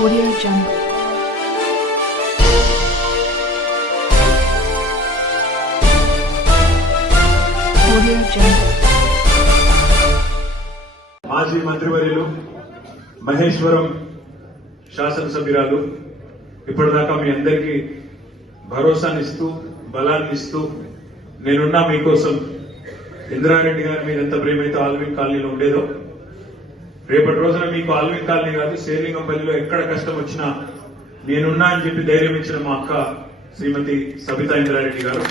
Audio Jungle. Audio Jungle. మాజీ మంత్రివర్యులు మహేశ్వరం శాసనసభ్యురాలు ఇప్పటిదాకా మీ అందరికీ భరోసానిస్తూ బలాన్ని ఇస్తూ నేనున్నా మీకోసం ఇందిరారెడ్డి గారి మీద ఎంత ప్రేమైతే ఆల్విన్ కాలనీలో ఉండేదో రేపటి రోజున మీకు ఆల్విన్ కాలనీ కాదు శేర్లింగంపల్లిలో ఎక్కడ కష్టం వచ్చినా నేనున్నా అని చెప్పి ధైర్యం ఇచ్చిన మా అక్క శ్రీమతి సబితా ఇందిరారెడ్డి గారు,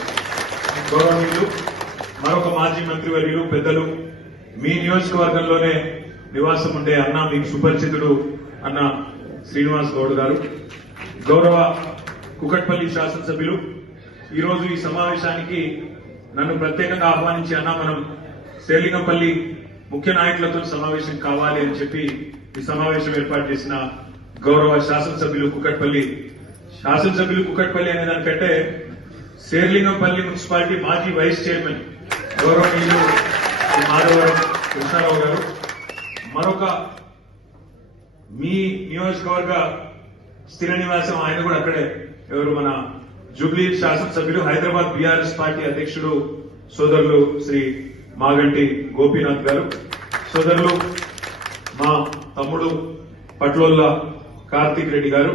గౌరవనీయులు మరొక మాజీ మంత్రివర్యులు పెద్దలు మీ నియోజకవర్గంలోనే నివాసం ఉండే అన్న మీకు సుపరిచితుడు అన్న శ్రీనివాస్ గౌడ్ గారు, గౌరవ కుకట్పల్లి శాసనసభ్యులు ఈరోజు ఈ సమావేశానికి నన్ను ప్రత్యేకంగా ఆహ్వానించి అన్న మనం శేర్లింగంపల్లి ముఖ్య నాయకులతో సమావేశం కావాలి అని చెప్పి ఈ సమావేశం ఏర్పాటు చేసిన గౌరవ శాసనసభ్యులు కుకట్పల్లి అనే దానికంటే శేర్లింగంపల్లి మున్సిపాలిటీ మాజీ వైస్ చైర్మన్ గౌరవనీయులు మాధవరం కృష్ణారావు గారు, మరొక మీ నియోజకవర్గ స్థిర నివాసం ఆయన కూడా అక్కడే ఎవరు మన జూబ్లీ శాసనసభ్యులు హైదరాబాద్ బీఆర్ఎస్ పార్టీ అధ్యక్షుడు సోదరులు శ్రీ మాగంటి గోపీనాథ్ గారు, సోదరులు మా తమ్ముడు పట్లోల్ల కార్తీక్ రెడ్డి గారు,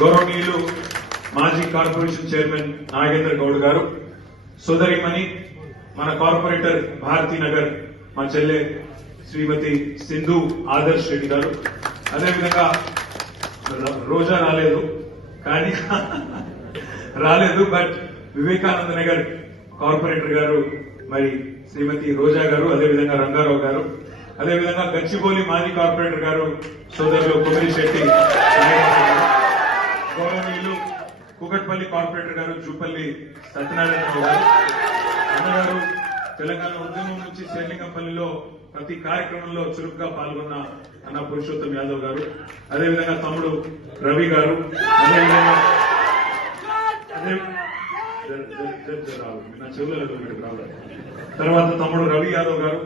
గౌరవనీయులు మాజీ కార్పొరేషన్ చైర్మన్ నాగేంద్ర గౌడ్ గారు, సోదరిమణి మన కార్పొరేటర్ భారతీనగర్ మా చెల్లె శ్రీమతి సింధు ఆదర్శ్ రెడ్డి గారు, అదేవిధంగా రోజా రాలేదు బట్ వివేకానంద నగర్ కార్పొరేటర్ గారు మరి శ్రీమతి రోజా గారు, అదేవిధంగా రంగారావు గారు, అదేవిధంగా గచ్చిబౌలి మాజీ కార్పొరేటర్ గారు సోదరులు కొమిరిశెట్టి గౌరవనీయులు కుకట్పల్లి కార్పొరేటర్ గారు జూపల్లి సత్యనారాయణరావు గారు, అన్నగారు తెలంగాణ ఉద్యమం నుంచి శేర్లింగంపల్లిలో ప్రతి కార్యక్రమంలో చురుగ్గా పాల్గొన్న అన్న పురుషోత్తం యాదవ్ గారు, అదేవిధంగా తమ్ముడు రవి గారు, అదేవిధంగా నా చెవులలో తర్వాత తమ్ముడు రవి యాదవ్ గారు,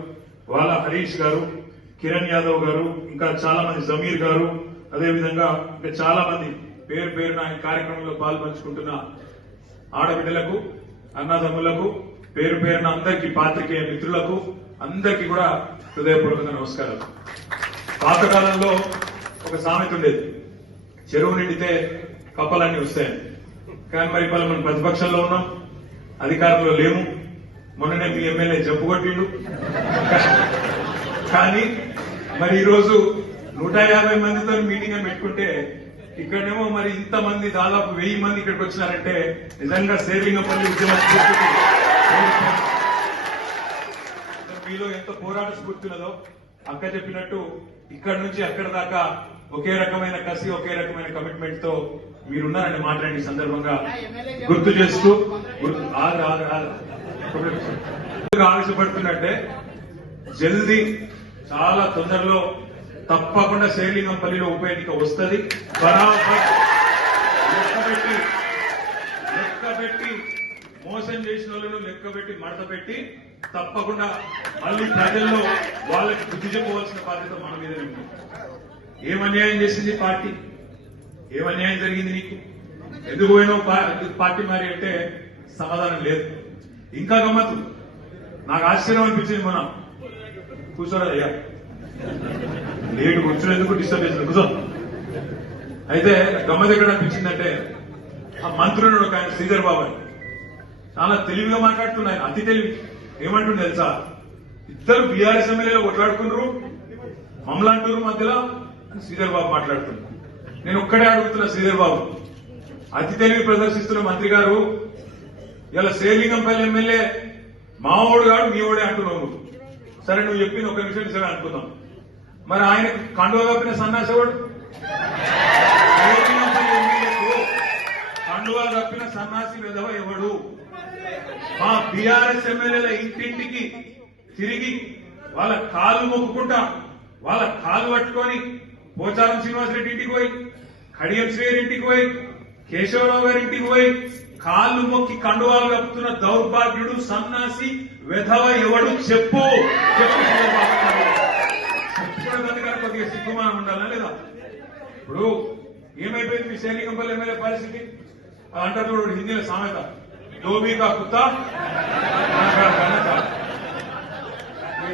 వాళ్ళ హరీష్ గారు, కిరణ్ యాదవ్ గారు, ఇంకా చాలా మంది జమీర్ గారు, అదేవిధంగా ఇంకా చాలా మంది పేరు పేరున ఈ కార్యక్రమంలో పాల్పంచుకుంటున్న ఆడబిడ్డలకు అన్నదమ్ములకు పేరు పేరున అందరికీ పాత్రికేయ మిత్రులకు అందరికీ కూడా హృదయపూర్వక నమస్కారాలు. పాతకాలంలో ఒక సామెత ఉండేది, చెరువు నిండితే కప్పలన్నీ వస్తాయని. కానీ మరి ఇప్పుడు మనం ప్రతిపక్షంలో ఉన్నాం, అధికారంలో లేము. మొన్ననే మీ ఎమ్మెల్యే జబ్బు కొట్టిండు. కానీ మరి ఈరోజు 150 మందితో మీటింగ్ అని పెట్టుకుంటే ఇక్కడేమో మరి ఇంతమంది దాదాపు 1000 మంది ఇక్కడికి వచ్చినారంటే నిజంగా శేర్లింగంపల్లి ఉద్యమం మీలో ఎంత పోరాట స్ఫూర్తి ఉన్నదో అక్క చెప్పినట్టు ఇక్కడ నుంచి అక్కడ దాకా ఒకే రకమైన కసి ఒకే రకమైన కమిట్మెంట్ తో మీరున్నారని మాట్లాడే సందర్భంగా గుర్తు చేస్తూ ఆవేశపడుతున్నట్టే జల్దీ చాలా తొందరలో తప్పకుండా శేర్లింగంపల్లిలో ఉప ఎన్నిక వస్తుంది. లెక్కబెట్టి మోసం చేసిన వాళ్ళను లెక్కబెట్టి మడత పెట్టి తప్పకుండా మళ్ళీ ప్రజల్లో వాళ్ళకి బుద్ధి చెప్పవలసిన బాధ్యత మన మీదనే ఉంది. ఏం అన్యాయం చేసింది పార్టీ? ఏం అన్యాయం జరిగింది నీకు? ఎందుకు పోయినావు పార్టీ మరి అంటే సమాధానం లేదు. ఇంకా గమ్మత్తు నాకు ఆశ్చర్యం అనిపించింది, మనం కూర్చోరా అయ్యా లేటు కూర్చునేందుకు డిస్టర్బ్ చేసిన కూర్చో. అయితే గమ్మత్ ఎక్కడ అనిపించిందంటే ఆ మంత్రుడు ఒక ఆయన శ్రీధర్ బాబు అని చాలా తెలివిగా మాట్లాడుతున్నాయి, అతి తెలివి. ఏమంటుండే తెలుసా, ఇద్దరు బీఆర్ఎస్ ఎమ్మెల్యేలు కొట్లాడుకున్నారు మమ్మలంటూరు మధ్యలో అని శ్రీధర్ బాబు మాట్లాడుతున్నారు. నేను ఒక్కడే అడుగుతున్నా, శ్రీధర్ బాబు అతి తెలివి ప్రదర్శిస్తున్న మంత్రి గారు, ఇలా శేర్లింగంపల్లి ఎమ్మెల్యే మావోడు గాడు మీ ఓడే అంటున్నావు. సరే నువ్వు చెప్పింది ఒక నిమిషం నిజమే అనుకుందాం, మరి ఆయన కండువా కప్పిన సన్నాసేవాడు? శేర్లింగంపల్లి ఎమ్మెల్యేకు కండువా కప్పిన సన్నాసి విధవ ఎవడు? మా బీఆర్ఎస్ ఎమ్మెల్యేల ఇంటింటికి తిరిగి వాళ్ళ కాలు మొక్కుకుంటా వాళ్ళ కాలు పట్టుకొని పోచారం శ్రీనివాసరెడ్డి ఇంటికి పోయి, కడియం శ్రీగారి ఇంటికి పోయి, కేశవరావు గారి ఇంటికి పోయి కాళ్ళు మొక్కి కండువాలు కప్పుతున్న దౌర్భాగ్యుడు సన్నాసి వెధవ ఎవడు చెప్పు చెప్పు. కొద్దిగా సిగ్గుమానం ఉండాలా లేదా? ఇప్పుడు ఏమైపోయింది మీ సైనికంపల్లి ఎమ్మెల్యే పరిస్థితి? అంటారు చూడు హిందీలో సామెత, డోబీకా కుత్తా కన్నత.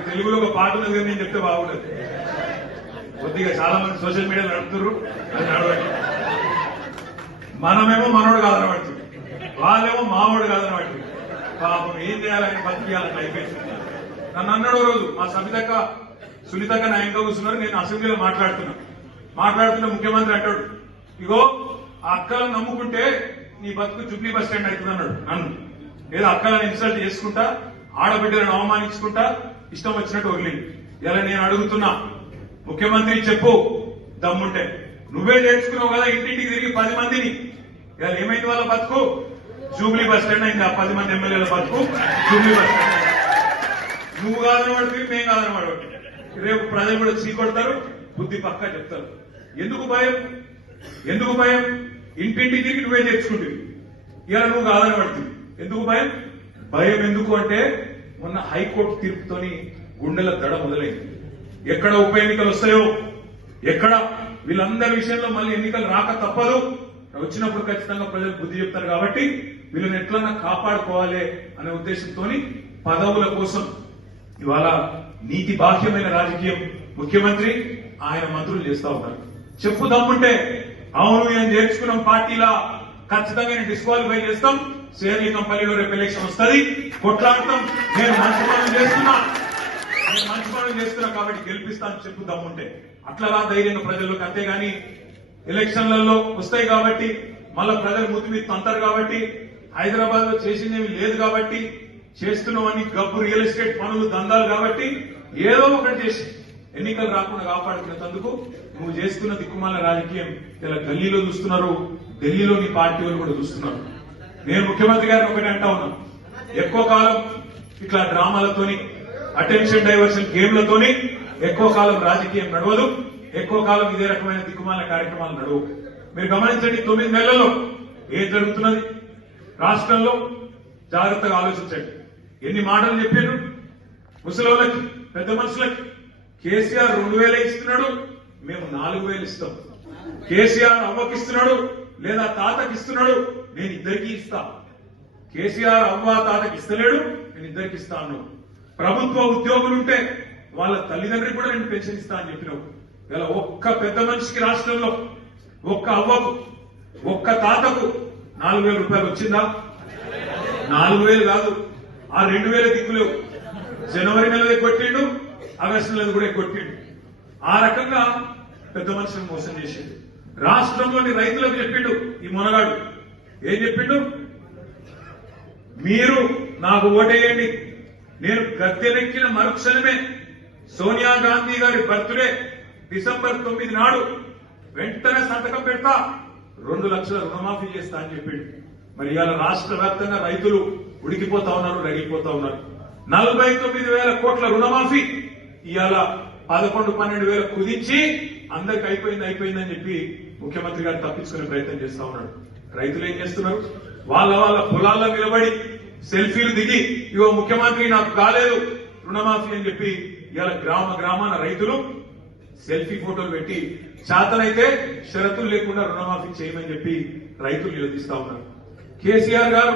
తెలుగులో ఒక పాట ఉన్నది కానీ నేను చెప్తే బాగుండదు. కొద్దిగా చాలా మంది సోషల్ మీడియాలో నడుపుతున్నారు, అది నడవండి. మనమేమో మనోడు కాదనబడుతుంది, వాళ్ళేమో మావోడు కాదనబడుతుంది. పాపం ఏం చేయాలని బతికియాలని అయిపోయింది. నన్ను అన్నాడు రోజు మా సబితక్క సునీతక్క నా ఇంకా కూర్చున్నారు, నేను అసెంబ్లీలో మాట్లాడుతున్న ముఖ్యమంత్రి అంటాడు, ఇగో ఆ అక్కలను నమ్ముకుంటే నీ బతుకు జుబ్లీ బస్ స్టాండ్ అవుతుంది అన్నాడు. నన్ను ఏదో అక్కలను ఇన్సల్ట్ చేసుకుంటా, ఆడబిడ్డలను అవమానించుకుంటా ఇష్టం వచ్చినట్టు వదిలింది. ఇలా నేను అడుగుతున్నా, ముఖ్యమంత్రి చెప్పు దమ్ముంటే, నువ్వే నేర్చుకున్నావు కదా ఇంటింటికి తిరిగి 10 మందిని. ఇలా ఏమైంది వాళ్ళ బతుకు? జూబ్లీ బస్ స్టాండ్ అయింది. ఆ 10 మంది ఎమ్మెల్యేల బతుకు జూబ్లీ బస్ స్టాండ్. నువ్వు కాదని వాడు, మేము కాదని వాడు. రేపు ప్రజలు కూడా చీకొడతారు, బుద్ధి పక్కా చెప్తారు. ఎందుకు భయం? ఇంటింటికి తిరిగి నువ్వే నేర్చుకుంటుంది. ఇలా నువ్వు కాదని పడుతుంది. ఎందుకు భయం? ఎందుకు అంటే మొన్న హైకోర్టు తీర్పుతోని గుండెల దడ మొదలైంది. ఎక్కడ ఉప ఎన్నికలు వస్తాయో, ఎక్కడ వీళ్ళందరి విషయంలో మళ్ళీ ఎన్నికలు రాక తప్పదు. వచ్చినప్పుడు ఖచ్చితంగా ప్రజలు బుద్ధి చెప్తారు కాబట్టి వీళ్ళని ఎట్లన్నా కాపాడుకోవాలి అనే ఉద్దేశంతో పదవుల కోసం ఇవాళ నీతి బాహ్యమైన రాజకీయం ముఖ్యమంత్రి ఆయన మంత్రులు చేస్తా ఉన్నారు. చెప్పు దమ్ముంటే, అవును నేను నేర్చుకున్నాం పార్టీలా, ఖచ్చితంగా నేను డిస్క్వాలిఫై చేస్తాం, శేర్లింగంపల్లిలో రేపు ఎలక్షన్ వస్తుంది, కొట్లాడతాం, నేను మంచి పనులు చేస్తున్నా కాబట్టి గెలిపిస్తాను చెప్పు దమ్ముంటే. అట్లా ధైర్యంగా ప్రజల్లోకి. అంతేగాని ఎలక్షన్లలో వస్తాయి కాబట్టి మళ్ళా ప్రజలు ముద్దు మీద తంటారు కాబట్టి, హైదరాబాద్ లో చేసిందేమి లేదు కాబట్టి, చేస్తున్నామని గబ్బు రియల్ ఎస్టేట్ పనులు దందాలు కాబట్టి ఏదో ఒకటి చేసి ఎన్నికలు రాకుండా కాపాడుకునేందుకు నువ్వు చేస్తున్న దిక్కుమాల రాజకీయం ఇలా గల్లీలో చూస్తున్నారు, ఢిల్లీలో నీ పార్టీ వాళ్ళు కూడా చూస్తున్నారు. నేను ముఖ్యమంత్రి గారిని ఒకటి అంటా ఉన్నాను, ఎక్కువ కాలం ఇట్లా డ్రామాలతోని, అటెన్షన్ డైవర్షన్ గేమ్లతోని ఎక్కువ కాలం రాజకీయం నడవదు, ఎక్కువ కాలం ఇదే రకమైన దిక్కుమాల కార్యక్రమాలు నడవు. మీరు గమనించండి, 9 నెలల్లో ఏం జరుగుతున్నది రాష్ట్రంలో జాగ్రత్తగా ఆలోచించండి. ఎన్ని మాటలు చెప్పారు ముసలోళ్ళకి, పెద్ద మనుషులకి. కేసీఆర్ 2000 ఇస్తున్నాడు, మేము 4000 ఇస్తాం. కేసీఆర్ అవ్వకి ఇస్తున్నాడు లేదా తాతకి ఇస్తున్నాడు, నేను ఇద్దరికి ఇస్తా. కేసీఆర్ అవ్వ తాతకి ఇస్తలేడు, నేను ఇద్దరికి ఇస్తాను. ప్రభుత్వ ఉద్యోగులుంటే వాళ్ళ తల్లిదండ్రులకు కూడా నేను పెన్షన్ ఇస్తా అని చెప్పినావు. ఇలా ఒక్క పెద్ద మనిషికి రాష్ట్రంలో, ఒక్క అవ్వకు, ఒక్క తాతకు 4000 రూపాయలు వచ్చిందా? 4000 కాదు, ఆ 2000 దిక్కులేవు. జనవరి నెలది కొట్టిండు, ఆగస్టు నెలది కూడా కొట్టిండు. ఆ రకంగా పెద్ద మనుషులను మోసం చేసిండు. రాష్ట్రంలోని రైతులకు చెప్పిండు ఈ మొనగాడు. ఏం చెప్పిండు? మీరు నాకు ఓటేయండి, నేను గద్దెనెక్కిన మరుక్షణమే సోనియా గాంధీ గారి బర్త్డే డిసెంబర్ 9 నాడు వెంటనే సంతకం పెడతా, 2 లక్షల రుణమాఫీ చేస్తా అని చెప్పిండు. మరి ఇవాళ రాష్ట్ర వ్యాప్తంగా రైతులు ఉడికిపోతా ఉన్నారు, రగిలిపోతా ఉన్నారు. 49,000 కోట్ల రుణమాఫీ ఇవాళ 11-12,000 కుదించి అందరికి అయిపోయిందని చెప్పి ముఖ్యమంత్రి గారు తప్పించుకునే ప్రయత్నం చేస్తా ఉన్నాడు. రైతులు ఏం చేస్తున్నారు? వాళ్ళ పొలాల్లో నిలబడి సెల్ఫీలు దిగి, ఇగో ముఖ్యమంత్రి నాకు కాలేదు రుణమాఫీ అని చెప్పి ఇవాళ గ్రామాన రైతులు సెల్ఫీ ఫోటోలు పెట్టి చేతనైతే షరతులు లేకుండా రుణమాఫీ చేయమని చెప్పి రైతులు నిలదీస్తా ఉన్నారు. కేసీఆర్ గారు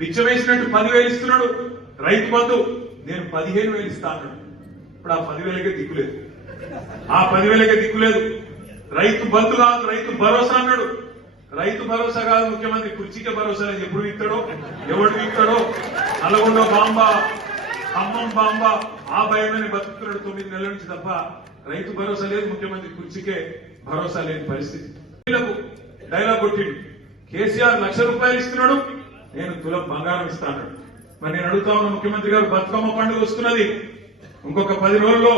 బిచ్చమేసినట్టు 10,000 ఇస్తున్నాడు రైతు బంధు, నేను 15,000 ఇస్తా అన్నాడు. ఇప్పుడు ఆ 10,000కే దిక్కులేదు. రైతు బంధు కాదు, రైతు భరోసా అన్నాడు. రైతు భరోసా కాదు, ముఖ్యమంత్రి కుర్చీకే భరోసా లేదు. ఎప్పుడు వీక్తాడో, ఎవడు వీక్తాడో, నల్గొండ బాంబ, ఖమ్మం బాంబ, ఆ భయమని బతుకుతున్నాడు 9 నెలల నుంచి తప్ప రైతు భరోసా లేదు. ముఖ్యమంత్రి కుర్చీకే భరోసా లేని పరిస్థితి. డైలాగ్ కొట్టిండు. కేసీఆర్ 1,00,000 రూపాయలు ఇస్తున్నాడు, నేను తులం బంగారం ఇస్తాను. మరి నేను అడుగుతా ఉన్న ముఖ్యమంత్రి గారు, బతుకమ్మ పండుగ వస్తున్నది, ఇంకొక 10 రోజుల్లో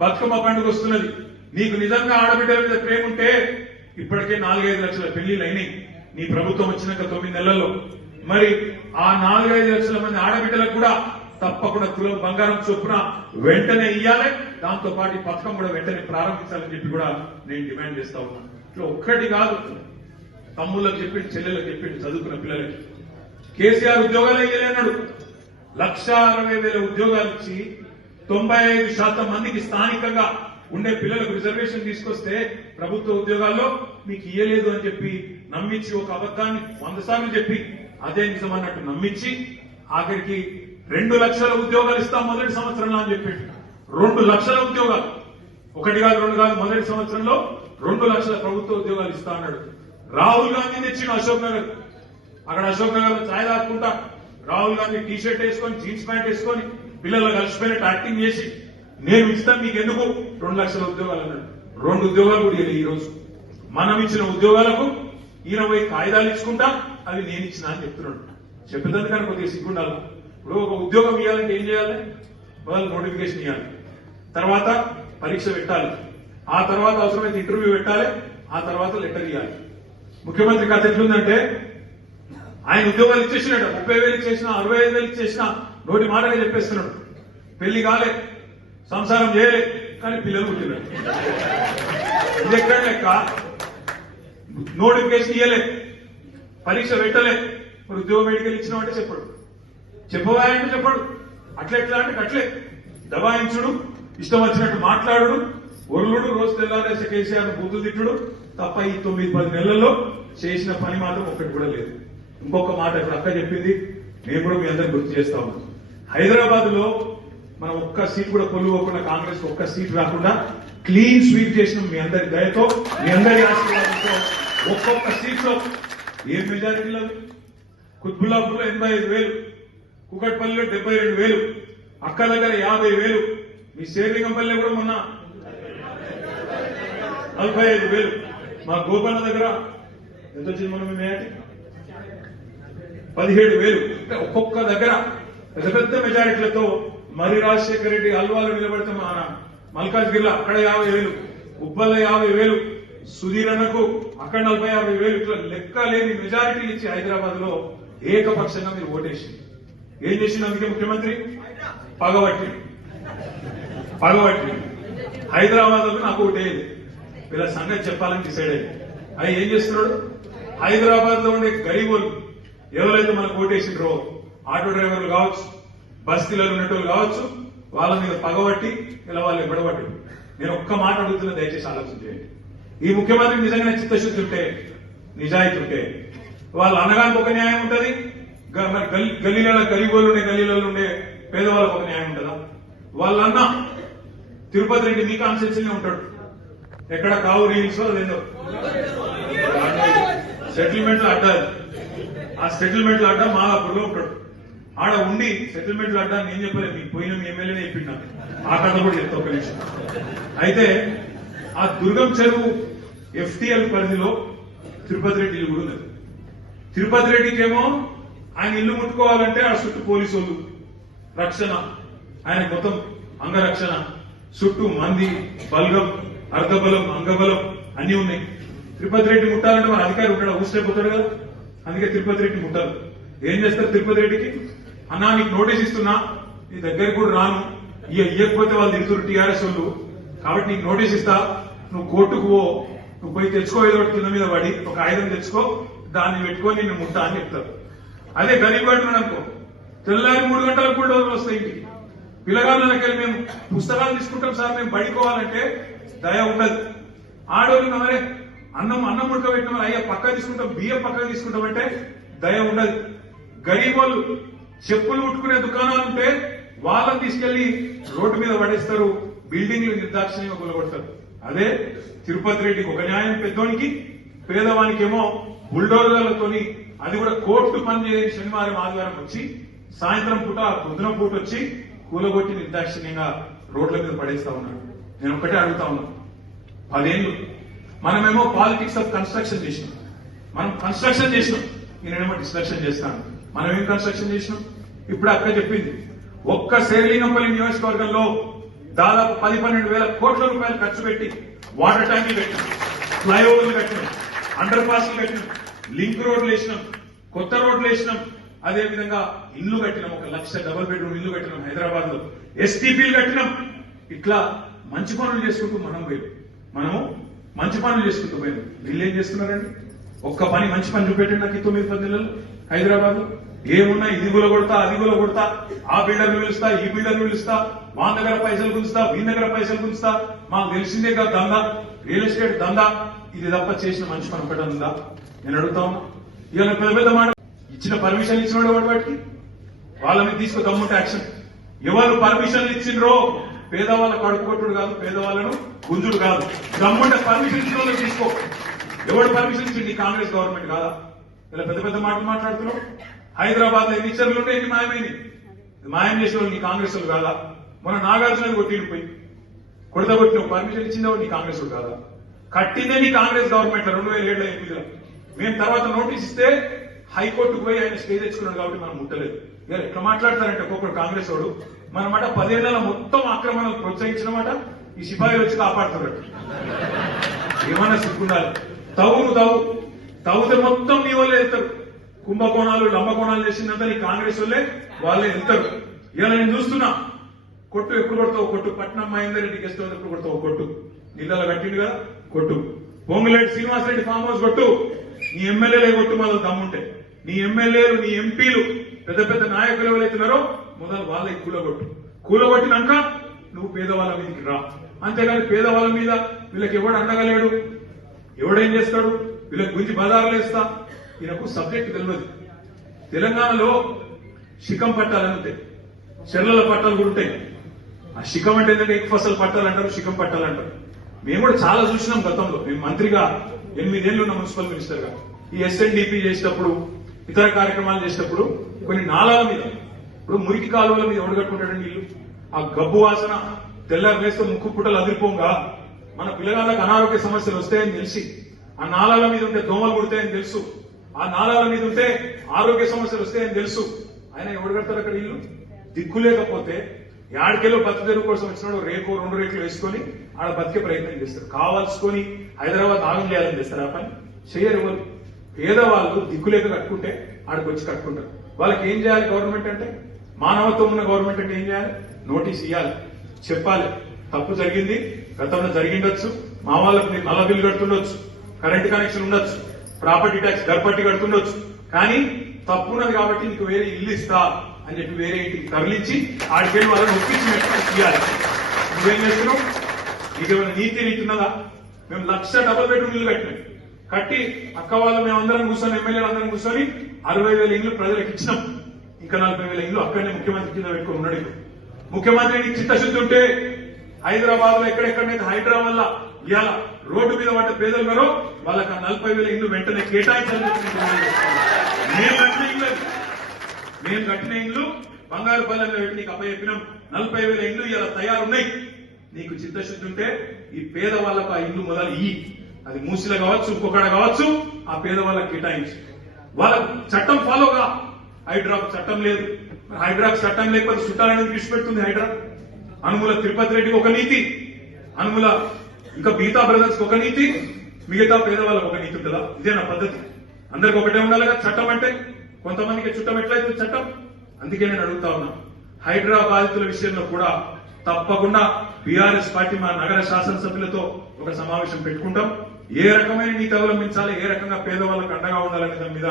బతుకమ్మ పండుగ వస్తున్నది. నీకు నిజంగా ఆడబిడ్డల మీద ప్రేమ ఉంటే ఇప్పటికే 4-5 లక్షల పెళ్లిళ్ళు అయినాయి నీ ప్రభుత్వం వచ్చినాక 9 నెలల్లో. మరి ఆ 4-5 లక్షల మంది ఆడబిడ్డలకు కూడా తప్పకుండా తులం బంగారం చొప్పున వెంటనే ఇయ్యాలి. దాంతో పాటు పథకం కూడా వెంటనే ప్రారంభించాలని చెప్పి కూడా నేను డిమాండ్ చేస్తా ఉన్నాను. ఇట్లా ఒక్కటి కాదు, తమ్ముళ్ళకి చెప్పిండు, చెల్లెలకు చెప్పిండు, చదువుకున్న పిల్లలకి. కేసీఆర్ ఉద్యోగాలు ఇయ్యలేన్నాడు. 1,60,000 ఉద్యోగాలు ఇచ్చి 95% మందికి స్థానికంగా ఉండే పిల్లలకు రిజర్వేషన్ తీసుకొస్తే ప్రభుత్వ ఉద్యోగాల్లో మీకు ఇయ్యలేదు అని చెప్పి నమ్మించి ఒక అబద్ధాన్ని 100 సార్లు చెప్పి అదే నిజం అన్నట్టు నమ్మించి ఆఖరికి 2 లక్షల ఉద్యోగాలు ఇస్తాం మొదటి సంవత్సరంలో అని చెప్పి 2 లక్షల ఉద్యోగాలు, 1 కాదు 2 కాదు, మొదటి సంవత్సరంలో 2 లక్షల ప్రభుత్వ ఉద్యోగాలు ఇస్తా అన్నాడు. రాహుల్ గాంధీ తెచ్చిన అశోక్ నగర్, అక్కడ అశోక్ నగర్ లో ఛాయ్ తాక్కుంటా రాహుల్ గాంధీ టీ షర్ట్ వేసుకొని జీన్స్ ప్యాంట్ వేసుకొని పిల్లలు కలిసిపోయినట్టు యాక్టింగ్ చేసి నేను ఇస్తాను మీకు ఎందుకు 2 లక్షల ఉద్యోగాలు అన్నాడు. 2 ఉద్యోగాలు కూడా ఇవ్వలేదు. ఈ రోజు మనం ఇచ్చిన ఉద్యోగాలకు 20 కాగితాలు ఇచ్చుకుంటా అవి నేను ఇచ్చిన అని చెప్తున్నాడు. చెప్పేదాన్ని కానీ కొద్దిగా సిగ్గుండాలి. ఇప్పుడు ఒక ఉద్యోగం ఇవ్వాలంటే ఏం చేయాలి? వాళ్ళు నోటిఫికేషన్ ఇవ్వాలి, తర్వాత పరీక్ష పెట్టాలి, ఆ తర్వాత అవసరమైతే ఇంటర్వ్యూ పెట్టాలి, ఆ తర్వాత లెటర్ ఇవ్వాలి. ముఖ్యమంత్రి కథ ఎట్లుందంటే ఆయన ఉద్యోగాలు ఇచ్చేసినాడు, 30,000 ఇచ్చేసినా 65,000 ఇచ్చేసినా నోటి మాటగా చెప్పేస్తున్నాడు. పెళ్లి కాలే, సంసారం చేయలే, కానీ పిల్లలు పుట్టినాడు. ఇది ఎక్కడ లెక్క? నోటిఫికేషన్ ఇయ్యలే, పరీక్ష పెట్టలే, మరి ఉద్యోగం మెడికల్ ఇచ్చినామంటే చెప్పడు, చెప్పవాయంటే చెప్పడు. అట్లెట్లా అంటే అట్లే దబాయించుడు, ఇష్టం వచ్చినట్టు మాట్లాడు, ఒరులుడు, రోజు తెల్లారేసి కేసీఆర్ బూతులు తిట్టుడు తప్ప ఈ 9-10 నెలల్లో చేసిన పని మాత్రం ఒక్కటి కూడా లేదు. ఇంకొక మాట ఇప్పుడు అక్క చెప్పింది, నేను కూడా మీ అందరికి గుర్తు చేస్తా ఉన్నాను. హైదరాబాద్ లో మనం ఒక్క సీట్ కూడా కొలువకుండా, కాంగ్రెస్ ఒక్క సీట్ రాకుండా క్లీన్ స్వీప్ చేసినాం. మీ అందరి దయతో, మీ అందరి ఆశీర్వాదంతో ఒక్కొక్క సీట్ లో ఏం మెజారిటీలో కుత్బుల్లాపూర్లో 85,000, కుకట్పల్లిలో 72,000, అక్క దగ్గర 50,000, మీ శేర్లింగంపల్లి కూడా మొన్న 45,000, మా గోపాల దగ్గర ఎంత వచ్చింది మొన్న మీ మేయాటి 17,000. అంటే ఒక్కొక్క దగ్గర పెద్ద పెద్ద మెజారిటీలతో మరి రాజశేఖర రెడ్డి అల్వాలు నిలబడితే మన మల్కాజ్గిరిలో అక్కడ 50,000, ఉబ్బల్ల 50,000, సుధీరన్నకు అక్కడ 40,000, ఇట్లా లెక్క లేని మెజారిటీలు ఇచ్చి హైదరాబాద్ లో ఏకపక్షంగా మీరు ఓటేసి ఏం చేసిన అందుకే ముఖ్యమంత్రి పగబట్టి హైదరాబాద్ లో నాకు ఓటేది వీళ్ళ సంగతి చెప్పాలని డిసైడ్ అయ్యింది. అవి ఏం చేస్తున్నాడు? హైదరాబాద్ లో ఉండే గరీబులు ఎవరైతే మనకు ఓటేసిండ్రో, ఆటో డ్రైవర్లు కావచ్చు, బస్తీలలో ఉన్నట్టు కావచ్చు, వాళ్ళ మీద పగబట్టి ఇలా వాళ్ళు ఎబ్బడబట్టి. నేను ఒక్క మాట అడుగుతున్నా, దయచేసి ఆలోచన చేయండి. ఈ ముఖ్యమంత్రికి నిజంగానే చిత్తశుద్ధి ఉంటే, నిజాయితీ ఉంటే, వాళ్ళ అన్నగానికి ఒక న్యాయం ఉంటది, గల్లీలలో గరీబులు ఉండే గల్లీలలో ఉండే పేదవాళ్ళకు ఒక న్యాయం ఉంటుందా? వాళ్ళ అన్న తిరుపతి రెడ్డి మీ కాన్స్టిట్యూన్సీనే ఉంటాడు, ఎక్కడ కావు రీల్స్ అదేందో సెటిల్మెంట్లు అడ్డాలి, ఆ సెటిల్మెంట్లు అడ్డా మాదాపూర్లో ఉంటాడు. ఆడ ఉండి సెటిల్మెంట్లు అడ్డా నేను చెప్పలేదు, మీకు పోయిన మీ ఎమ్మెల్యేనే చెప్పిండా, ఆ కథ కూడా చెప్తా ఒక నిమిషం. అయితే ఆ దుర్గం చెరువు ఎఫ్టీఎల్ పరిధిలో తిరుపతి రెడ్డి ఇల్లు కూడా ఉన్నది. తిరుపతి రెడ్డికేమో ఆయన ఇల్లు ముట్టుకోవాలంటే ఆ చుట్టూ పోలీసు వాళ్ళు రక్షణ, ఆయన మొత్తం అంగరక్షణ, చుట్టూ మంది, బలగం, అర్ధబలం, అంగబలం అన్ని ఉన్నాయి. తిరుపతి రెడ్డి ముట్టాలంటే మన అధికారి ఉంటాడు, ఊస్తే పోతాడు కదా, అందుకే తిరుపతి రెడ్డి ముట్టారు. ఏం చేస్తారు తిరుపతి రెడ్డికి? అన్నా నీకు నోటీస్ ఇస్తున్నా, నీ దగ్గరికి కూడా రాను, ఇయ్యకపోతే వాళ్ళు తిరుగుతారు టీఆర్ఎస్ వాళ్ళు, కాబట్టి నీకు నోటీస్ ఇస్తా, నువ్వు కోర్టుకు పో, నువ్వు పోయి తెచ్చుకో, ఏదో కింద మీద పడి ఒక ఆయుధం తెచ్చుకో, దాన్ని పెట్టుకొని నిన్ను ముట్టా అని చెప్తారు. అదే గరీబ్ అంటున్నాడు అనుకో, తెల్లారి 3 గంటలకు కూడా రోజులు వస్తాయి ఇంటికి. పిల్లగాళ్ళకి మేము పుస్తకాలు తీసుకుంటాం సార్, మేము పడుకోవాలంటే దయ ఉండదు. ఆడోళ్ళు మరే అన్నం ఉడకబెట్టిన అయ్యా పక్క తీసుకుంటాం, బియ్యం పక్కకు తీసుకుంటామంటే దయ ఉండదు. గరీబ్ వాళ్ళు చెప్పులు ఉట్టుకునే దుకాణాలు ఉంటే వాళ్ళని తీసుకెళ్లి రోడ్డు మీద పడేస్తారు, బిల్డింగ్లు నిర్దాక్షిణ్యంగా కొలగొడతారు. అదే తిరుపతి రెడ్డికి ఒక న్యాయం పెద్దోనికి, పేదవానికేమో బుల్డోజర్లతోని, అది కూడా కోర్టు పని చేయని శనివారం ఆదివారం వచ్చి సాయంత్రం పూట పొద్దున పూట వచ్చి కూలగొట్టి నిర్దాక్షిణ్యంగా రోడ్ల మీద పడేస్తా ఉన్నాడు. నేను ఒక్కటే అడుగుతా ఉన్నాను, 10 ఏళ్ళు మనమేమో పాలిటిక్స్ ఆఫ్ కన్స్ట్రక్షన్ చేసినాం, మనం కన్స్ట్రక్షన్ చేసినాం, నేనేమో డిస్ట్రక్షన్ చేస్తాను. మనం ఏం కన్స్ట్రక్షన్ చేసినాం? ఇప్పుడు అక్క చెప్పింది, ఒక్క శేర్లింగంపల్లి నియోజకవర్గంలో దాదాపు 10-12 వేల కోట్ల రూపాయలు ఖర్చు పెట్టి వాటర్ ట్యాంకులు కట్టినాం, ఫ్లైఓవర్లు కట్టినాం, అండర్ పాస్లు కట్టినాం, లింక్ రోడ్లు వేసినాం, కొత్త రోడ్లు వేసినాం, అదేవిధంగా ఇల్లు కట్టినాం, 1 లక్ష డబుల్ బెడ్రూమ్ ఇల్లు కట్టినాం హైదరాబాద్ లో, ఎస్టీపీలు కట్టినాం. ఇట్లా మంచి పనులు చేసుకుంటూ మనము మంచి పనులు చేసుకుంటూ పోయాం. వీళ్ళు ఏం చేస్తున్నారండి? ఒక్క పని మంచి పని చూపెట్టండి నాకు 9-10 నెలలు హైదరాబాద్ లో. ఏమున్నా ఇది కొడతా అది కొడతా, ఆ బిల్డర్లు పిలుస్తా, ఈ బిల్డర్లు పిలుస్తా, మా దగ్గర పైసలు గుంచుతా, మీ దగ్గర పైసలు గుంచుతా, మాకు తెలిసిందే కదా దందా, రియల్ ఎస్టేట్ దందా. ఇది తప్ప చేసిన మంచి పని ఒకటి ఉందా? నేను అడుగుతా ఉన్నా. ఇవాళ పెద్ద పెద్ద మాట ఇచ్చిన పర్మిషన్ ఇచ్చిన వాటికి వాళ్ళ మీద తీసుకో దమ్ముంటే యాక్షన్. ఎవరు పర్మిషన్లు ఇచ్చిండ్రో పేదవాళ్ళ కడుపు కొట్టుడు కాదు, పేదవాళ్ళను గుంజుడు కాదు. దమ్ముంటే పర్మిషన్ ఇచ్చిన వాళ్ళు తీసుకో. ఎవరు పర్మిషన్ ఇచ్చింది? కాంగ్రెస్ గవర్నమెంట్ కాదా? ఇలా పెద్ద పెద్ద మాటలు మాట్లాడుతున్నావు. హైదరాబాద్ లో ఎన్ని చర్యలు ఉంటే ఎన్ని మాయమైంది. మాయం చేసిన వాళ్ళు నీ కాంగ్రెస్ వాళ్ళు కాదా? మన నాగార్జున కొట్టిపోయి కొట్టిన పర్మిషన్ ఇచ్చిందే నీ కాంగ్రెస్ వాళ్ళు కాదా? కట్టిందే నీ కాంగ్రెస్ గవర్నమెంట్ 2007 8లో. మేము తర్వాత నోటీస్ ఇస్తే హైకోర్టుకు పోయి ఆయన స్టే తెచ్చుకున్నాడు కాబట్టి మనం ముట్టలేదు. ఇక ఎట్లా మాట్లాడతారంటే ఒక్కొక్కరు కాంగ్రెస్ వాడు మనమాట 10 ఏళ్ల మొత్తం ఆక్రమణలు ప్రోత్సహించినమాట ఈ సిపాయిలు వచ్చి కాపాడుతున్నాడు. ఏమన్నా సిగ్గుండాలి. తవ్వుతే మొత్తం నీ వాళ్ళే వెళ్తారు. కుంభకోణాలు లంబకోణాలు చేసిందంతా నీ కాంగ్రెస్ వాళ్ళే వెళ్తారు. ఇలా నేను చూస్తున్నా. కొట్టు ఎప్పుడు కొడతావు? కొట్టు. పట్నం మహేందర్ రెడ్డికి ఇస్తుంది ఎప్పుడు కొడతావు? కొట్టు. నీళ్ళలో కట్టిండు కదా, కొట్టు. పొంగులేటి శ్రీనివాసరెడ్డి ఫామ్ హౌస్ కొట్టు. నీ ఎమ్మెల్యేలే కొట్టు మొదలు దమ్ముంటే. నీ ఎమ్మెల్యేలు, నీ ఎంపీలు, పెద్ద పెద్ద నాయకులు ఎవరైతున్నారో మొదలు వాళ్ళకి కూలగొట్టినాక నువ్వు పేదవాళ్ళ మీదకి రా. అంతేగాని పేదవాళ్ళ మీద వీళ్ళకి ఎవడు అండగలేడు, ఎవడేం చేస్తాడు, వీళ్ళకి గుంజి బజార్లు వేస్తా. ఈయనకు సబ్జెక్ట్ తెలియదు. తెలంగాణలో శిఖం పట్టాలని ఉంటాయి, చెర్లల పట్టాలు కూడా ఉంటాయి. ఆ శిఖం అంటే ఏంటంటే ఎక్కువ ఫసలు పట్టాలు అంటారు, శిఖం పట్టాలు అంటారు. మేము కూడా చాలా చూసినాం గతంలో. మేము మంత్రిగా 8 ఏళ్లు ఉన్న మున్సిపల్ మినిస్టర్ గా ఈ ఎస్ఎన్డిపి చేసేటప్పుడు, ఇతర కార్యక్రమాలు చేసేటప్పుడు కొన్ని నాలాల మీద, ఇప్పుడు మురికి కాలువల మీద ఎవడు కట్టుకుంటాడండి నీళ్లు? ఆ గబ్బు వాసన తెల్లారు వేస్తే ముక్కు పుట్టలు అదిరిపోగా మన పిల్లగాళ్ళకి అనారోగ్య సమస్యలు వస్తాయని తెలిసి, ఆ నాలాల మీద ఉంటే దోమలు కుడతాయని తెలుసు, ఆ నాలాల మీద ఉంటే ఆరోగ్య సమస్యలు వస్తాయని తెలుసు. ఆయన ఎవడు కడతారు అక్కడ ఇల్లు? దిక్కు లేకపోతే యాడికెళ్ళో బతుకు కోసం వచ్చినాడు రేపు 2 రేట్లు వేసుకొని ఆడ బతికే ప్రయత్నం చేస్తారు. కావాల్సుకొని హైదరాబాద్ ఆగం చేయాలని చేస్తారు. ఆ పని చేయరు ఎవరు. పేదవాళ్ళు దిక్కులేక కట్టుకుంటే ఆడికి వచ్చి కట్టుకుంటారు. వాళ్ళకి ఏం చేయాలి గవర్నమెంట్ అంటే? మానవత్వం ఉన్న గవర్నమెంట్ అంటే ఏం చేయాలి? నోటీస్ ఇవ్వాలి, చెప్పాలి. తప్పు జరిగింది, గతంలో జరిగిండొచ్చు, మా వాళ్ళకు మీరు నల్ల బిల్లు కడుతుండొచ్చు, కరెంట్ కనెక్షన్ ఉండొచ్చు, ప్రాపర్టీ ట్యాక్స్ గర్పట్టి కడుతుండొచ్చు, కానీ తప్పు ఉన్నది కాబట్టి నీకు వేరే ఇల్లు ఇస్తా అని చెప్పి వేరే ఇంటికి తరలించి ఆడికెళ్ళి వాళ్ళని ఒప్పించినట్టు ఇవ్వాలి. నువ్వేం చేస్తున్నావు? నీకేమైనా నీతి ఉన్నదా? మేము 1,00,000 డబుల్ బెడ్రూమ్ ఇల్లు కట్టినాం. కట్టి అక్క వాళ్ళు మేమందరం కూర్చొని, ఎమ్మెల్యేలు అందరం కూర్చొని 60,000 ఇల్లు ప్రజలకు ఇచ్చినాం. ఇంకా 40,000 ఇల్లు అక్కడనే ముఖ్యమంత్రి కింద పెట్టుకుని ఉన్నాడు. ఇప్పుడు ముఖ్యమంత్రికి చిత్తశుద్ధి ఉంటే హైదరాబాద్ లో ఎక్కడెక్కడైతే హైదరాబాద్ వల్ల ఇవాళ రోడ్డు మీద పడ్డ పేదలు ఉన్నారో వాళ్ళకి 40,000 ఇల్లు వెంటనే కేటాయించాలని మేము కట్టిన ఇల్లు బంగారు పల్లెల్లో పెట్టి నీకు అప్పచెప్పినాం. 40,000 ఇల్లు ఇలా తయారున్నాయి. నీకు చిత్తశుద్ధి ఉంటే ఈ పేదవాళ్లకు ఆ ఇల్లు మొదలు ఇయ్యి. అది మూసిలో కావచ్చు, ఇంకొకడ కావచ్చు, ఆ పేదవాళ్ళకి కేటాయించు. వాళ్ళ చట్టం ఫాలోగా. హైడ్రాక్ చట్టం లేదు. హైడ్రాక్ చట్టం లేకపోతే చుట్టాలను విడిచిపెడుతుంది హైడ్రా. అనుముల తిరుపతి రెడ్డికి ఒక నీతి, అనుముల ఇంకా బీతా బ్రదర్స్ ఒక నీతి, మిగతా పేదవాళ్ళకి ఒక నీతి ఉంటుందా? ఇదే నా పద్ధతి. అందరికి ఒకటే ఉండాలి కదా చట్టం అంటే. కొంతమందికి చుట్టం ఎట్లయితే చట్టం. అందుకే నేను అడుగుతా ఉన్నా, హైడ్రా బాధితుల విషయంలో కూడా తప్పకుండా బీఆర్ఎస్ పార్టీ మా నగర శాసనసభ్యులతో ఒక సమావేశం పెట్టుకుంటాం. ఏ రకమైన నీతి అవలంబించాలి, ఏ రకంగా పేదవాళ్ళకు అండగా ఉండాలనే దాని మీద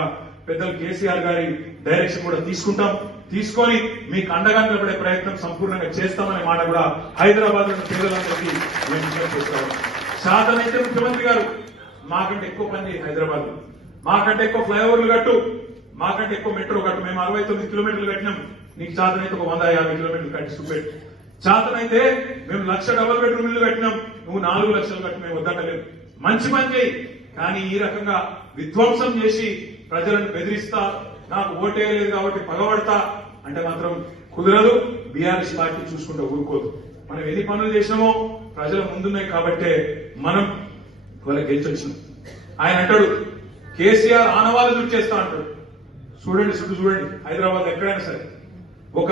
పెద్దలు కేసీఆర్ గారి డైరెక్షన్ కూడా తీసుకుంటాం. తీసుకొని మీకు అండగా నిలబడే ప్రయత్నం సంపూర్ణంగా చేస్తామనే మాట కూడా హైదరాబాద్ లో పేదలందరికీ నేను విజ్ఞప్తి చేస్తాను. శాతనైతే ముఖ్యమంత్రి గారు మాకంటే ఎక్కువ పని చేయి, హైదరాబాద్ మాకంటే ఎక్కువ ఫ్లైఓవర్లు కట్టు, మాకంటే ఎక్కువ మెట్రో కట్టు. మేము 69 కిలోమీటర్లు కట్టినాం, నీకు శాతనైతే ఒక 150 కిలోమీటర్లు కట్టి చూపెట్టు. శాతనైతే మేము 1,00,000 డబుల్ బెడ్రూమ్ ఇల్లు కట్టినాం, నువ్వు 4 లక్షలు కట్టి మేము వద్దటలేదు. మంచి పని చేయి. కానీ ఈ రకంగా విధ్వంసం చేసి ప్రజలను బెదిరిస్తా, నాకు ఓటేయలేదు కాబట్టి పగబడతా అంటే మాత్రం కుదరదు. బీఆర్ఎస్ పార్టీ చూసుకుంటూ ఊరుకోదు. మనం ఎన్ని పనులు చేసినామో ప్రజల ముందున్నాయి కాబట్టే మనం వాళ్ళకి గెలిచొచ్చినాం. ఆయన అంటాడు కేసీఆర్ ఆనవాళ్ళు దుర్చేస్తా అంటాడు. చూడండి, చుట్టూ చూడండి, హైదరాబాద్ ఎక్కడైనా సరే ఒక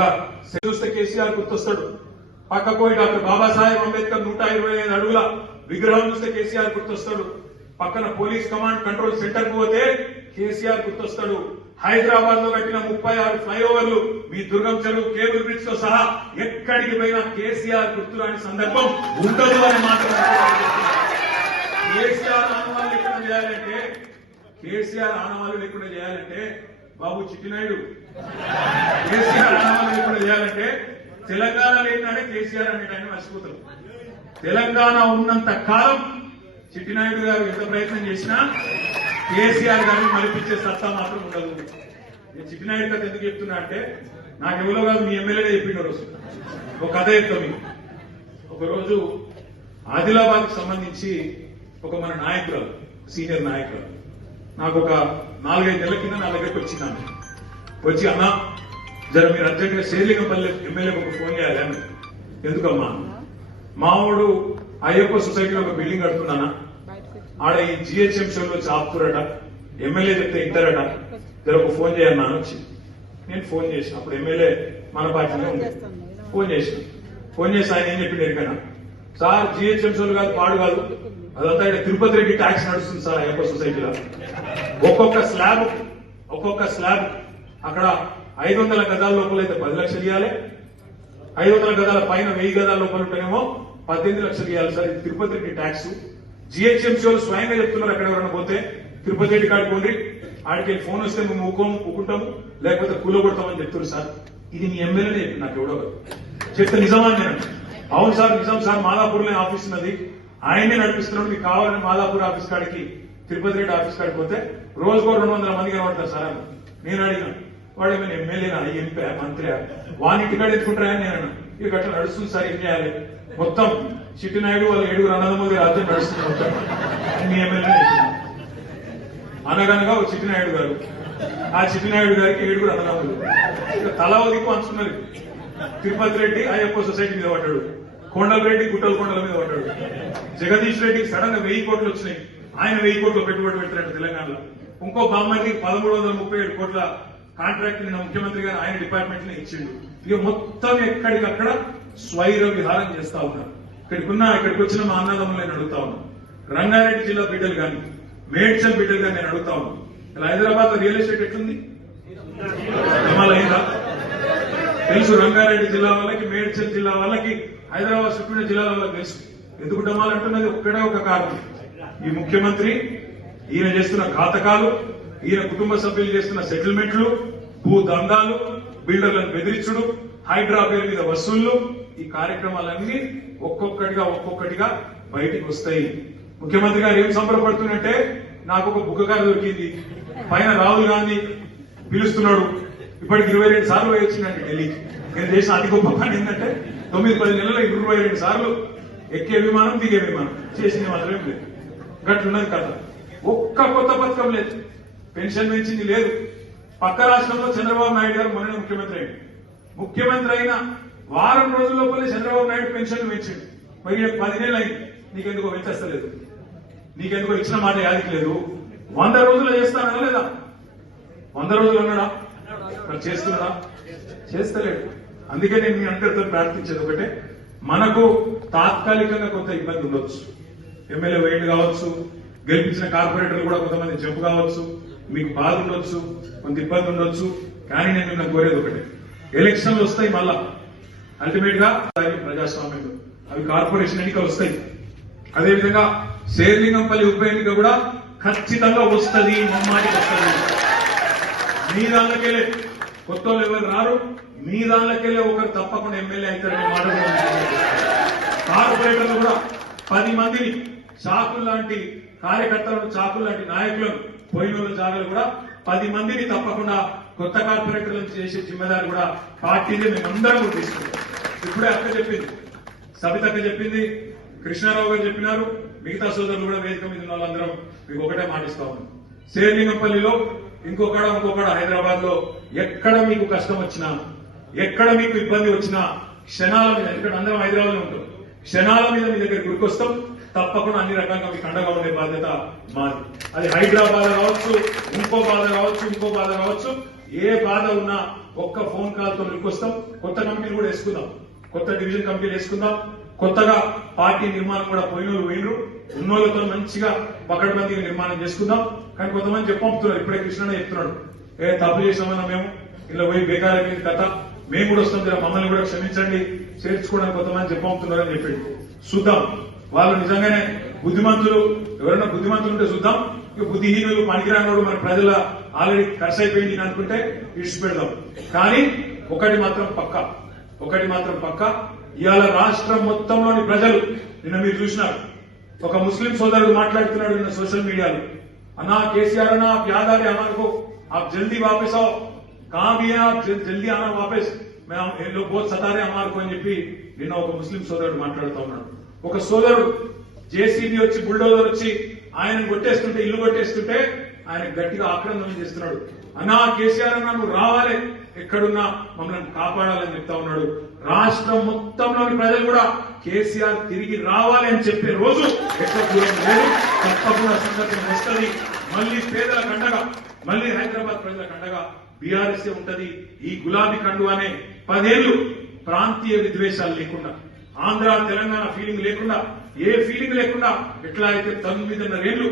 చూస్తే కేసీఆర్ గుర్తొస్తాడు. పక్కకు పోయి డాక్టర్ బాబాసాహెబ్ అంబేద్కర్ 125 అడుగుల విగ్రహం చూస్తే కేసీఆర్ గుర్తొస్తాడు. పక్కన పోలీస్ కమాండ్ కంట్రోల్ సెంటర్ కు పోతే కేసీఆర్ గుర్తొస్తాడు. హైదరాబాద్ లో కట్టిన 36 ఫ్లైఓవర్లు, మీ దుర్గం చెరువు కేబుల్ బ్రిడ్జ్ తో సహా ఎక్కడికి పోయినా కేసీఆర్ గుర్తురాని సందర్భం ఉండదు అని మాత్రం. కేసీఆర్ ఆనవాళ్ళు లేకుండా చేయాలంటే బాబు చిట్టినాయుడు కేసీఆర్ అనామా లేకుండా చేయాలంటే తెలంగాణ లేదంటే కేసీఆర్ అనేటాన్ని మర్చిపోతారు. తెలంగాణ ఉన్నంత కాలం చిట్టినాయుడు గారు ఎంత ప్రయత్నం చేసినా కేసీఆర్ గారిని మలిపించే సత్తా మాత్రం ఉండదు. నేను చిట్టినాయుడు కథ ఎందుకు చెప్తున్నా అంటే నాకు ఎవరో కాదు మీ ఎమ్మెల్యేనే చెప్పిండు. రోజు ఒక కథ చెప్తాం మీకు. ఒకరోజు ఆదిలాబాద్ కి సంబంధించి ఒక మన నాయకురాలు, సీనియర్ నాయకురాలు నాకు ఒక 4-5 నెలల కింద నా దగ్గరికి వచ్చిందాను. వచ్చి అన్నా జర మీరు అర్జెంట్ గా శేర్లింగంపల్లి ఎమ్మెల్యేకి ఒక ఫోన్ చేయాలి అని. ఎందుకమ్మా? మావాడు అయ్యప్ప సొసైటీలో ఒక బిల్డింగ్ కడుతున్నానా, ఆడ ఈ జిహెచ్ఎంసీలో చాపురట, ఎమ్మెల్యే చెప్తే ఇంటారట, జర ఒక ఫోన్ చేయన్నా అని వచ్చి నేను ఫోన్ చేసిన. అప్పుడు ఎమ్మెల్యే మన పార్టీలో ఉంది. ఫోన్ చేసి ఆయన ఏం చెప్పిండు ఎరికైనా, సార్ జిహెచ్ఎంసీలు కాదు, పాడు కాదు, అదంతా ఇక్కడ తిరుపతి రెడ్డి ట్యాక్స్ నడుస్తుంది సార్ అయ్యప్ప సొసైటీలో. ఒక్కొక్క స్లాబ్ అక్కడ 500 గజాల లోపల అయితే 10 లక్షలు ఇవ్వాలి, 500 గజాల పైన 1000 గజాల లోపల ఉంటేనేమో 18 లక్షలు ఇవ్వాలి సార్. ఇది తిరుపతి రెడ్డి ట్యాక్స్. జిహెచ్ఎంసీ వాళ్ళు స్వయంగా చెప్తున్నారు, అక్కడ ఎవరైనా పోతే తిరుపతి రెడ్డి కాడికి పోండి, ఆడికి ఫోన్ వస్తే మేము ఊకుంటాము, లేకపోతే కూలగొడతామని చెప్తున్నారు సార్. ఇది మీ ఎమ్మెల్యేనే చెప్పి నాకు ఎవడో చెప్తే నిజమా నేను? అవును సార్ నిజం సార్, మాదాపూర్లో ఆఫీస్ ఉన్నది, ఆయనే నడిపిస్తున్నాడు, మీకు కావాలని మాదాపూర్ ఆఫీస్ కాడికి తిరుపతి రెడ్డి ఆఫీస్ కాడికి పోతే రోజుకో 200 మంది కనబడతారు సార్ అని నేను అడిగిన. వాడు ఏమైనా ఎమ్మెల్యేనా, ఎంపీ, మంత్రి, వాని టికెట్ ఎత్తుకుంటారా నేను అన్నా. ఇక అట్లా నడుస్తుంది సార్, ఏం చేయాలి? మొత్తం చిట్టినాయుడు వాళ్ళ 7 అన్నదమ్ముల రాజ్యం నడుస్తుంది మొత్తం. మీ ఎమ్మెల్యే అనగనగా ఒక చిట్టినాయుడు గారు, ఆ చిట్టినాయుడు గారికి 7 అన్నదమ్ములు. ఇక తలా దిక్కు అంచుకున్నారు. తిరుపతి రెడ్డి అయ్యప్ప సొసైటీ మీద పడ్డాడు, కొండలరెడ్డి కొండల మీద పడ్డాడు, జగదీష్ రెడ్డికి సడన్ గా 1000 కోట్లు వచ్చినాయి, ఆయన 1000 కోట్లు పెట్టుబడి పెడతారంట తెలంగాణలో. ఇంకో బామ్మకి 1337 కోట్ల కాంట్రాక్ట్ నిన్న ముఖ్యమంత్రి గారు ఆయన డిపార్ట్మెంట్ లో ఇచ్చిండు. ఇక మొత్తం ఎక్కడికక్కడ స్వైర విహారం చేస్తా ఉన్నారు. ఇక్కడికి వచ్చిన మా అన్నదమ్ములు నేను అడుగుతా ఉన్నాను, రంగారెడ్డి జిల్లా బిడ్డలు కానీ మేడ్చల్ బిడ్డలు కానీ నేను అడుగుతా ఉన్నాను, ఇలా హైదరాబాద్ లో రియల్ ఎస్టేట్ ఎట్లుంది? అయిందా? తెలుసు. రంగారెడ్డి జిల్లా వాళ్ళకి, మేడ్చల్ జిల్లా వాళ్ళకి, హైదరాబాద్ చుట్టూ జిల్లాల వాళ్ళకి తెలుసు. ఎందుకు డమాలంటున్నది ఒక్కడే ఒక కారణం, ఈ ముఖ్యమంత్రి ఈయన చేస్తున్న ఘాతకాలు, ఈయన కుటుంబ సభ్యులు చేస్తున్న సెటిల్మెంట్లు, భూ దందాలు, బిల్డర్లను బెదిరించుడు, హైడ్రా పేరు మీద వసూళ్లు, ఈ కార్యక్రమాలన్నీ ఒక్కొక్కటిగా బయటికి వస్తాయి. ముఖ్యమంత్రి గారు ఏం సంబరపడుతున్నట్టే, నాకు ఒక బుక్కకారు దొరికింది, పైన రాహుల్ గాంధీ పిలుస్తున్నాడు, ఇప్పటికి 22 సార్లు వచ్చిందంటే ఢిల్లీకి. నేను చేసిన అతి గొప్ప పని ఏంటంటే 9-10 నెలల్లో 22 సార్లు ఎక్కే విమానం, దిగే విమానం, చేసింది మాత్రమే లేదు. గట్లున్నది కదా. ఒక్క కొత్త పథకం లేదు, పెన్షన్ పెంచింది లేదు. పక్క రాష్ట్రంలో చంద్రబాబు నాయుడు గారు మొన్న ముఖ్యమంత్రి అయిన వారం రోజుల లోపలే చంద్రబాబు నాయుడు పెన్షన్ పెంచిండు. మరి 10 నెలలు అయింది, నీకెందుకో పెంచేస్తలేదు, నీకెందుకో ఇచ్చిన మాట యాదికి లేదు. 100 రోజులు చేస్తానా లేదా? 100 రోజులు అన్నాడా? చేస్తున్నాడా? చేస్తలేడు. అందుకే నేను మీ అందరితో ప్రార్థించేది ఒకటే, మనకు తాత్కాలికంగా కొంత ఇబ్బంది ఉండొచ్చు, ఎమ్మెల్యే వేయండి కావచ్చు, గెలిపించిన కార్పొరేటర్లు కూడా కొంతమంది జంపు కావచ్చు, మీకు బాధ ఉండొచ్చు, కొంత ఇబ్బంది ఉండొచ్చు. కానీ నేను మిమ్మల్ని కోరేది ఒకటే, ఎలక్షన్లు వస్తాయి, మళ్ళా అల్టిమేట్ గా ప్రజాస్వామ్యంలో అవి కార్పొరేషన్ ఎన్నికలు వస్తాయి. అదేవిధంగా శేర్లింగంపల్లి ఉప ఎన్నిక కూడా ఖచ్చితంగా వస్తుంది, మమ్మాటికి వస్తుంది. మీ దానికెళ్ళే కొత్త వాళ్ళు ఎవరు రారు, మీ దానికెళ్ళే ఒకరు తప్పకుండా ఎమ్మెల్యే అవుతారనే మాట. కార్పొరేటర్లు కూడా 10 మందిని, చాకులు లాంటి కార్యకర్తలను, చాకులు లాంటి నాయకులను, పోయిన జాగాలు కూడా 10 మందిని తప్పకుండా కొత్త కార్పొరేటర్లను చేసే జిమ్మెదారు కూడా పార్టీని మేమందరం కూడా తీసుకుంటాం. ఇప్పుడే అక్క చెప్పింది, సబితక్క చెప్పింది, కృష్ణారావు గారు చెప్పినారు, మిగతా సోదరులు కూడా వేదిక మీద ఉన్న వాళ్ళందరం మీకు ఒకటే మాటిస్తా ఉన్నాం. శేర్లింగంపల్లిలో ఇంకొకడ హైదరాబాద్ లో ఎక్కడ మీకు కష్టం వచ్చినా, ఎక్కడ మీకు ఇబ్బంది వచ్చినా క్షణాల మీద, ఎందుకంటే అందరం హైదరాబాద్ లో ఉంటాం, క్షణాల మీద మీ దగ్గర గురికొస్తాం. తప్పకుండా అన్ని రకాలుగా మీకు అండగా ఉండే బాధ్యత మాది. అది హైదరాబాద్ కావచ్చు, ఇంకో బాధ కావచ్చు, ఏ బాధ ఉన్నా ఒక్క ఫోన్ కాల్ తో గురికొస్తాం. కొత్త కంపెనీలు కూడా వేసుకుందాం, కొత్త డివిజన్ కంపెనీలు వేసుకుందాం. కొత్తగా పార్టీ నిర్మాణం కూడా పోయినరు ఉన్నోళ్లతో మంచిగా పకడ్బందీగా నిర్మాణం చేసుకుందాం. కానీ కొంతమంది చెప్పంపుతున్నారు, ఇప్పుడే కృష్ణ చెప్తున్నాడు, తప్పు చేసామన్నా మేము ఇలా పోయి బేకారైపోయింది కథ, మేము కూడా వస్తాం, మమ్మల్ని కూడా క్షమించండి, చేర్చుకోవడానికి కొంతమంది చెప్పంపుతున్నారని చెప్పాడు. చూద్దాం, వాళ్ళు నిజంగానే బుద్ధిమంతులు, ఎవరైనా బుద్ధిమంతులు ఉంటే చూద్దాం. ఇక బుద్ధిహీనులు పనికిరానోడు మన ప్రజల ఆల్రెడీ ఖర్చు అయిపోయింది అని అనుకుంటే ఇడిచిపెడదాం. కానీ ఒకటి మాత్రం పక్క ఇవాళ రాష్ట్రం మొత్తంలోని ప్రజలు నిన్న మీరు చూసినారు. ఒక ముస్లిం సోదరుడు మాట్లాడుతున్నాడు నిన్న సోషల్ మీడియాలో, అన్నా కేసీఆర్ అన్నా आप याद आ रहे हमारे को, आप जल्दी वापस आओ, कहां भी है आप जल्दी आना वापस, मैं ये लोग बहुत सता रहे हमारे को అని చెప్పి నిన్న ఒక ముస్లిం సోదరుడు మాట్లాడుతూ ఉన్నాడు. ఒక సోదరుడు జేసీబీ వచ్చి బుల్డోజర్ వచ్చి ఆయన కొట్టేస్తుంటే, ఇల్లు కొట్టేస్తుంటే ఆయన గట్టిగా ఆక్రందన చేస్తున్నాడు. అన్నా కేసీఆర్ అన్నా నువ్వు రావాలి, ఎక్కడున్నా మమ్మల్ని కాపాడాలని చెప్తా ఉన్నాడు. రాష్ట్రం మొత్తంలోని ప్రజలు కూడా కేసీఆర్ తిరిగి రావాలి అని చెప్పే రోజు ఎక్కువ దూరం లేదు. తప్పకుండా సంగతి వస్తుంది. మళ్ళీ పేదల కండగా, మళ్ళీ హైదరాబాద్ ప్రజల కండగా బీఆర్ఎస్ ఉంటది. ఈ గులాబీ కండు అనే 10 ఏళ్లు ప్రాంతీయ విద్వేషాలు లేకుండా, ఆంధ్ర తెలంగాణ ఫీలింగ్ లేకుండా, ఏ ఫీలింగ్ లేకుండా, ఎట్లా అయితే 9.5 ఏళ్లు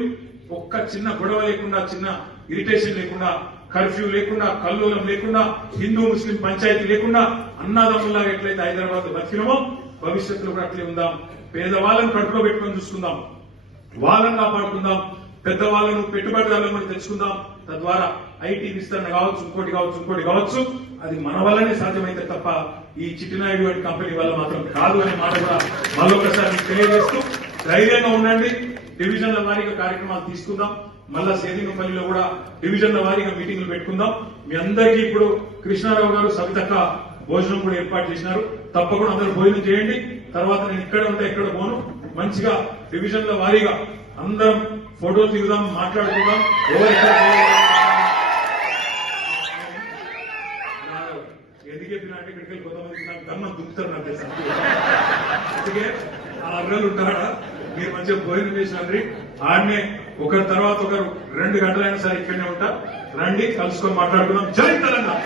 ఒక్క చిన్న గొడవ లేకుండా, చిన్న ఇరిటేషన్ లేకుండా, కర్ఫ్యూ లేకుండా, కల్లోలం లేకుండా, హిందూ ముస్లిం పంచాయతీ లేకుండా అన్నదమ్ముల్లాగా ఎట్లయితే హైదరాబాద్ బతికినమో భవిష్యత్తులో కూడా అట్లే ఉందాం. పేదవాళ్ళను కడుపులో పెట్టుకొని చూసుకుందాం, వాళ్ళని కాపాడుకుందాం, పెద్దవాళ్ళను పెట్టుబడిదారులను కూడా తెలుసుకుందాం. తద్వారా ఐటీ విస్తరణ కావచ్చు, ఇంకోటి కావచ్చు, అది మన వల్లనే సాధ్యమైతే తప్ప ఈ చిట్టినాయుడు వంటి కంపెనీ వల్ల మాత్రం కాదు అనే మాట కూడా మళ్ళొకసారి మీకు తెలియజేస్తూ ధైర్యంగా ఉండండి. డివిజన్ల వారీగా కార్యక్రమాలు తీసుకుందాం. మళ్ళా సేదింగపల్లిలో కూడా డివిజన్ల వారీగా మీటింగ్లు పెట్టుకుందాం. మీ అందరికీ ఇప్పుడు కృష్ణారావు గారు సవితక్క భోజనం కూడా ఏర్పాటు చేసినారు. తప్పకుండా అందరూ భోజనం చేయండి. తర్వాత నేను ఇక్కడ ఉంటే ఎక్కడ పోను, మంచిగా డివిజన్ల వారీగా అందరం ఫోటోలు దిగుదాం, మాట్లాడుకుందాం. ఎందుకు చెప్పినా అంటే ఇక్కడికి వెళ్ళి కొంతమంది నాకు గమ్మం దుక్కుతారు, నాకు తెలుసు. అందుకే ఆ అర్రలు ఉంటారా, మీరు మంచిగా భోజనం చేసినారు. ఆడనే ఒకరి తర్వాత ఒకరు 2 గంటలైనా సరే ఇక్కడనే ఉంటా. రండి, కలుసుకొని మాట్లాడుకుందాం. జై తెలంగాణ.